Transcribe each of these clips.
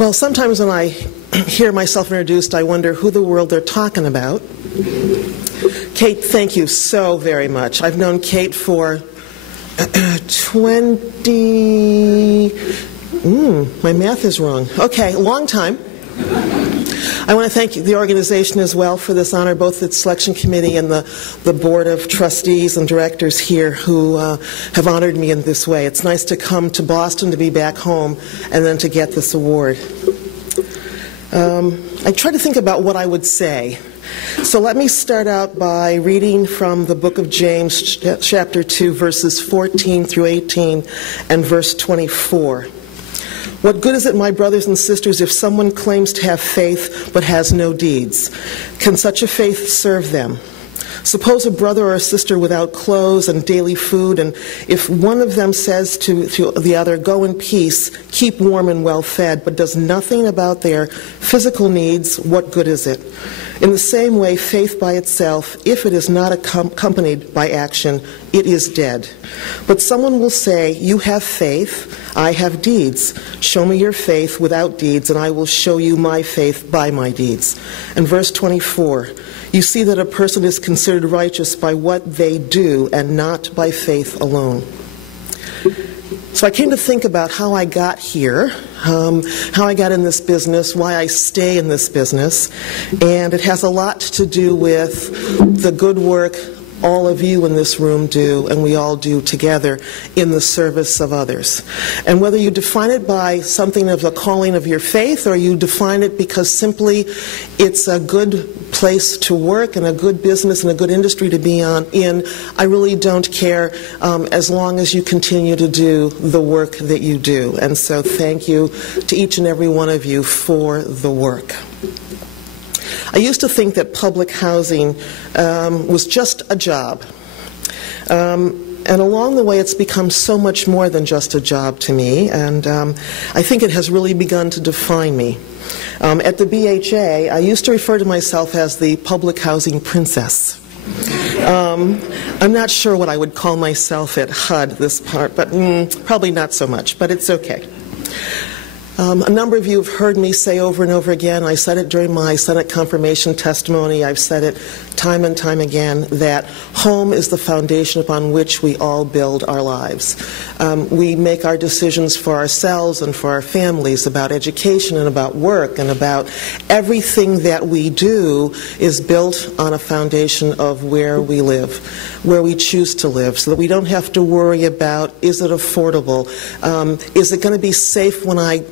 Well, sometimes when I hear myself introduced, I wonder who the world they're talking about. Kate, thank you so very much. I've known Kate for 20... my math is wrong. Okay, long time. I want to thank the organization as well for this honor, both the selection committee and the board of trustees and directors here who have honored me in this way. It's nice to come to Boston, to be back home, and then to get this award. I tried to think about what I would say. So let me start out by reading from the book of James, chapter 2, verses 14 through 18, and verse 24. What good is it, my brothers and sisters, if someone claims to have faith but has no deeds? Can such a faith serve them? Suppose a brother or a sister without clothes and daily food, and if one of them says to the other, "Go in peace, keep warm and well fed," but does nothing about their physical needs, what good is it? In the same way, faith by itself, if it is not accompanied by action, it is dead. But someone will say, "You have faith, I have deeds. Show me your faith without deeds, and I will show you my faith by my deeds." And verse 24, you see that a person is considered righteous by what they do and not by faith alone. So I came to think about how I got here, how I got in this business, why I stay in this business, and it has a lot to do with the good work all of you in this room do, and we all do together in the service of others. And whether you define it by something of the calling of your faith, or you define it because simply it's a good place to work and a good business and a good industry to be in, I really don't care, as long as you continue to do the work that you do. And so thank you to each and every one of you for the work. I used to think that public housing was just a job. And along the way, it's become so much more than just a job to me, and I think it has really begun to define me. At the BHA, I used to refer to myself as the public housing princess. I'm not sure what I would call myself at HUD, this part, but probably not so much, but it's okay. A number of you have heard me say over and over again, I said it during my Senate confirmation testimony, I've said it time and time again, that home is the foundation upon which we all build our lives. We make our decisions for ourselves and for our families about education and about work and about everything that we do is built on a foundation of where we live, where we choose to live, so that we don't have to worry about, is it affordable? Is it going to be safe when I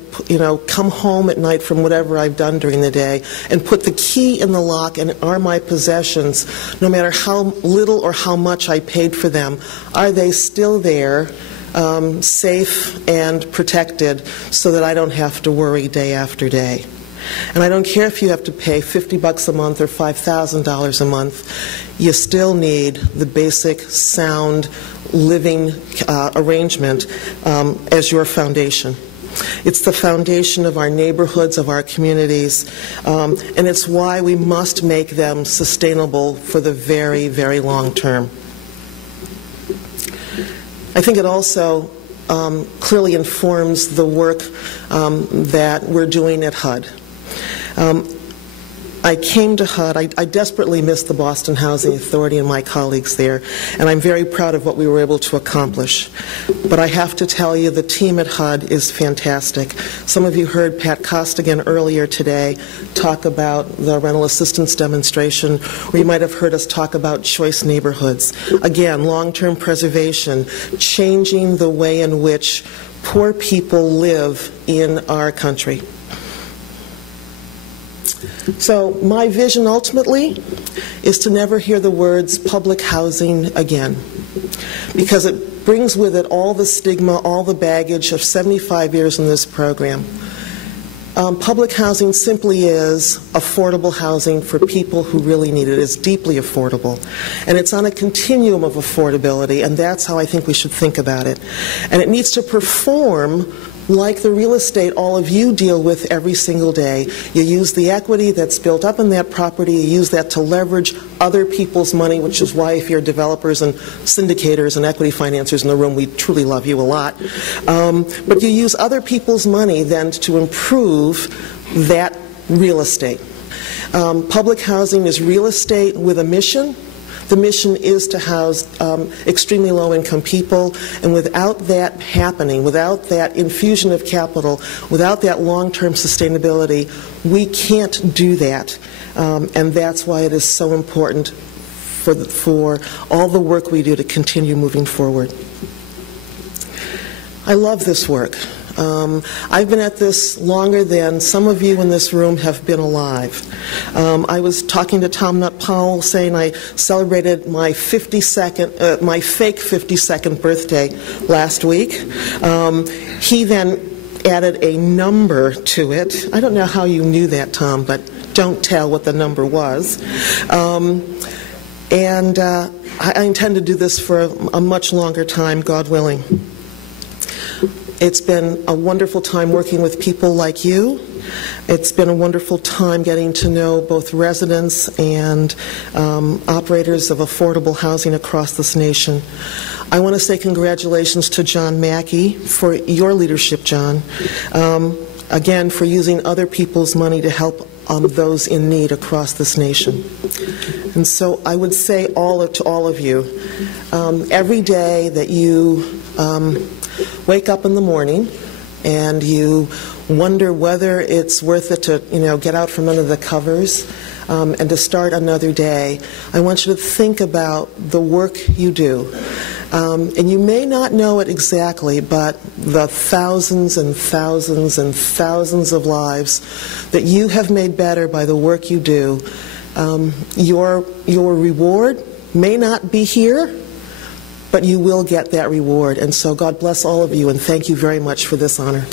come home at night from whatever I've done during the day and put the key in the lock, and are my possessions, no matter how little or how much I paid for them, are they still there, safe and protected, so that I don't have to worry day after day? And I don't care if you have to pay $50 a month or $5,000 a month, you still need the basic sound living arrangement as your foundation. It's the foundation of our neighborhoods, of our communities, and it's why we must make them sustainable for the very, very long term. I think it also clearly informs the work that we're doing at HUD. I came to HUD, I desperately miss the Boston Housing Authority and my colleagues there, and I'm very proud of what we were able to accomplish. But I have to tell you, the team at HUD is fantastic. Some of you heard Pat Costigan earlier today talk about the rental assistance demonstration, or you might have heard us talk about choice neighborhoods. Again, long-term preservation, changing the way in which poor people live in our country. So my vision ultimately is to never hear the words public housing again, because it brings with it all the stigma, all the baggage of 75 years in this program. Public housing simply is affordable housing for people who really need it. It's deeply affordable. And it's on a continuum of affordability, and that's how I think we should think about it. And it needs to perform like the real estate all of you deal with every single day. You use the equity that's built up in that property, you use that to leverage other people's money, which is why if you're developers and syndicators and equity financiers in the room, we truly love you a lot. But you use other people's money then to improve that real estate. Public housing is real estate with a mission. The mission is to house extremely low-income people, and without that happening, without that infusion of capital, without that long-term sustainability, we can't do that. And that's why it is so important for all the work we do to continue moving forward. I love this work. I've been at this longer than some of you in this room have been alive. I was talking to Tom Nutt Powell saying I celebrated my fake 52nd birthday last week. He then added a number to it. I don't know how you knew that, Tom, but don't tell what the number was. And I intend to do this for a much longer time, God willing. It's been a wonderful time working with people like you. It's been a wonderful time getting to know both residents and operators of affordable housing across this nation. I want to say congratulations to John Mackey for your leadership, John. Again, for using other people's money to help those in need across this nation. And so I would say to all of you, every day that you wake up in the morning and you wonder whether it's worth it to get out from under the covers and to start another day, I want you to think about the work you do. And you may not know it exactly, but the thousands and thousands and thousands of lives that you have made better by the work you do, your reward may not be here, but you will get that reward. And so God bless all of you, and thank you very much for this honor.